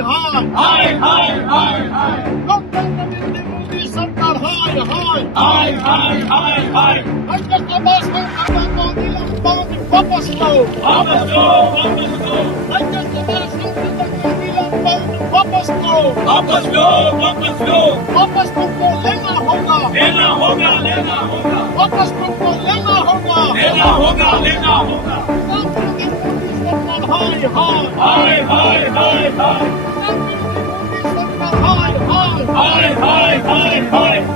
ਹਾਏ ਹਾਏ ਹਾਏ ਹਾਏ ਲੋਕਾਂ ਦੀ ਮੋਦੀ ਸਰਕਾਰ ਹਾਏ ਹਾਏ ਹਾਏ ਹਾਏ ਹਾਏ ਹਾਏ ਅੱਜ ਸਭਾ ਸੰਗਠਨ ਮੋਦੀ ਲੰਬਾਂ ਵਾਪਸ ਲਓ ਵਾਪਸ ਲਓ ਵਾਪਸ ਲਓ ਅੱਜ ਸਭਾ ਸੰਗਠਨ ਮੋਦੀ ਲੰਬਾਂ ਵਾਪਸ ਲਓ ਵਾਪਸ ਲਓ ਵਾਪਸ ਲਓ वापस तुमको लेना होगा लेना होगा लेना होगा वापस तुमको लेना होगा लेना होगा लेना होगा हाय हाय हाय हाय हाय हाय हाय हाय हाय हाय